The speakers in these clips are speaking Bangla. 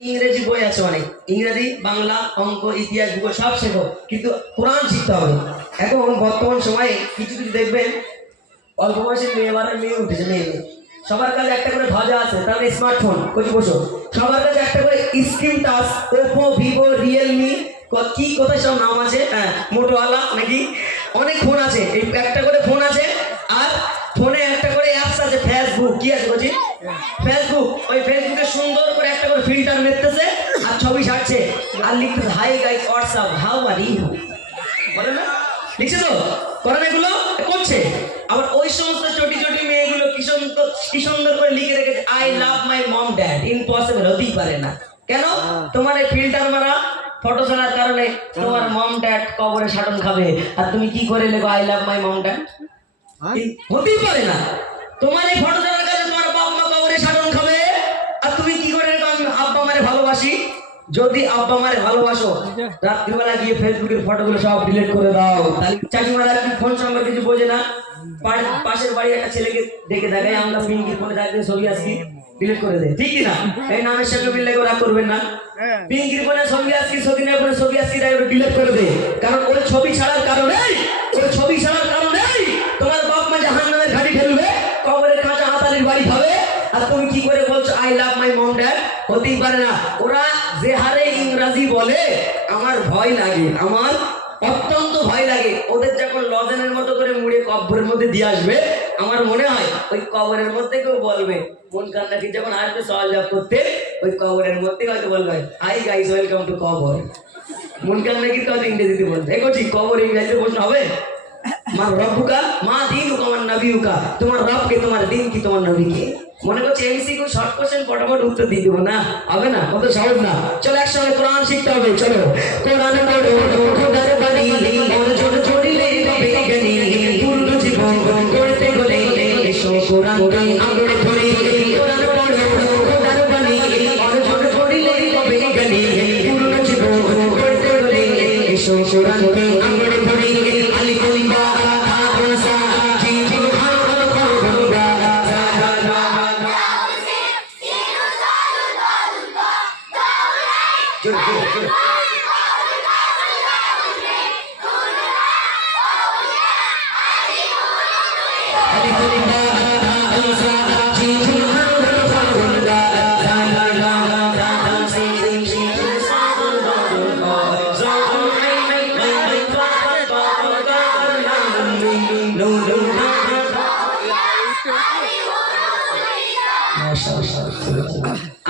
ইংরেজি বই আছে অনেক, ইংরেজি, বাংলা, অঙ্ক, ইতিহাস, ভূগোল সব শেখো, কিন্তু কোরআন শিখতে হবে। এখন বর্তমান সময়ে কিছু কিছু দেখবেন অল্প বয়সের মেয়ে উঠেছে, মেয়ে সবার কাছে একটা করে ধ্বজা আছে, তাহলে স্মার্টফোন কচি বসো, সবার কাছে একটা করে screen touch, Oppo, Vivo, Realme, কি কোথায় সব নাম আছে, হ্যাঁ মোটোওয়ালা নাকি, অনেক ফোন আছে, এই একটা করে ফোন আছে। আর ফোনে একটা করে অ্যাপস আছে, ফেসবুক, কি আছে বলছি, ফেসবুক। ওই ফেসবুকে সুন্দর করে একটা করে ফিল্টার মেরতেছে আর ছবি ছাড়ছে আর লিখতেছে hi guys WhatsApp how are you, বলে না, লিখছে তো, করে না, এগুলো করছে। আবার ওই সমস্ত চটি চটি মেয়েগুলো কি সুন্দর করে লিখে রেখেছে I love my mom dad, impossible, হতেই পারে না। কেন? তোমার এই ফিল্টার মারা ফটো ছাড়ার কারণে তোমার মম ড্যাড কবরে সাটন খাবে, আর তুমি কি করে লেখো I love my mom dad, হতেই পারে না। তোমার এই ফটো ছাড়ার কারণে তোমার বাবা মা কবরে সাটন খাবে, আর তুমি কি করে লেখো আমি আব্বা মারে ভালোবাসি। যদি আব্বা মারে ভালোবাসো, রাত্রিবেলা গিয়ে ফেসবুকের ফটোগুলো সব ডিলিট করে দাও। চাচিমারা কি ফোন সম্পর্কে কিছু বোঝে না, পাশের বাড়ি একটা ছেলেকে দেখে দেখায় আমরা পিঙ্কির ফোনে থাকলে ছবি আসছি ডিলিট করে দেয়, ঠিক না? এই নামের সঙ্গে মিললে ওরা করবেন না, পিঙ্কির ফোনে ছবি আসছি, সতীনের ফোনে ছবি আসছি, তাই ওটা ডিলিট করে দেয়। কারণ ওই ছবি ছাড়ার কারণে, তোমার বাপ মা জাহান্নামের ঘাটি ঠেলবে, কবরের কাঁচা হাতালির বাড়ি খাবে, আর তুমি কি করে বলছো I love my mom dad, হতেই পারে না। ওরা যে হারে ইংরাজি বলে আমার ভয় লাগে, আমার অত্যন্ত ভয় লাগে। ওদের যখন লজেনের মতো করে মুড়ে কবরের মধ্যে দিয়ে আসবে, আমার মনে হয় ওই কবরের মধ্যে কেউ বলবে, মন কান্নাকি যখন আসবে সওয়াল জবাব করতে, ওই কবরের মধ্যে হয়তো বলবে হাই গাইস ওয়েলকাম টু কবর। মন কান্নাকির কথা ইংরেজিতে বলবে, এই করছি কবর ইংরেজিতে প্রশ্ন হবে, মার রব্বুকা মা দীনুকা ওয়ান নাবিয়ুকা, তোমার রব কে, তোমার দিন কি, তোমার নবী কে। মনে করছে এমসিকিউ শর্ট কোশ্চেন ফটাফট উত্তর দিয়ে দেবো, না হবে না, কত সহজ না। চলো একসঙ্গে কোরআন শিখতে হবে, চলো। কোরআন পড়ো খোদার বাণী, ছোট ছোটিলে বেগনি, পূর্ণ জীবন করতে গলে এসো কোরআন আঁকড়ে ধরি। কোরআন পড়ো খোদার বাণী, ছোট ছোটিলে বেগনি, পূর্ণ জীবন করতে গলে এসো কোরআন আঁকড়ে ধরি। আলিফ বা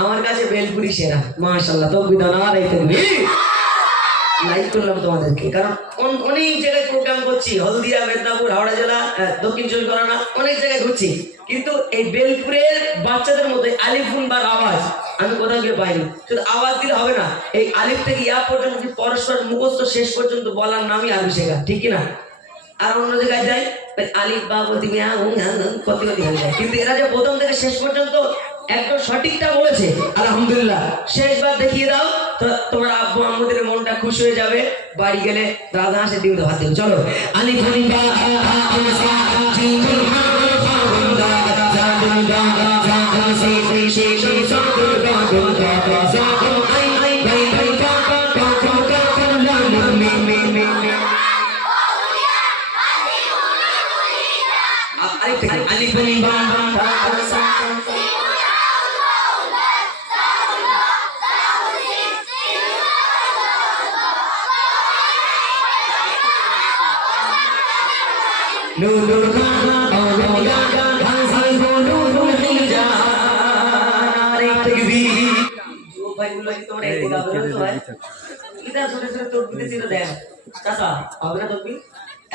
আমার কাছে বেলপুরি সেরা, মাশাআল্লাহ, তকবীর দাও, নারায়ে তাকবীর। লাইক করলাম তোমাদেরকে, কারণ অনেক জায়গায় প্রোগ্রাম করছি, হলদিয়া, মেদিনীপুর, হাওড়া জেলা, দক্ষিণ চব্বিশ পরগনা, অনেক জায়গায় ঘুরছি, কিন্তু এই বেলপুরের বাচ্চাদের মধ্যে আলিফুন বার আওয়াজ আমি কোথাও গিয়ে পাইনি। শুধু আওয়াজ দিলে হবে না, এই আলিফ থেকে ইয়া পর্যন্ত পরস্পর মুখস্থ শেষ পর্যন্ত বলার নামই আরবি শেখা, ঠিক না? আর অন্য জায়গায় যাই আলিফ বা কত হয়ে যায়, কিন্তু এরা যে প্রথম থেকে শেষ পর্যন্ত একদম সঠিকটা বলেছে, আলহামদুলিল্লাহ। শেষবার দেখিয়ে দাও তো তোমার আব্বু আম্মুদের মনটা খুশি হয়ে যাবে, বাড়ি গেলে রাধা হাসে ডিম ভাত দেবে। চলো আলিফ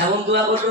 এমন দোয়া করতে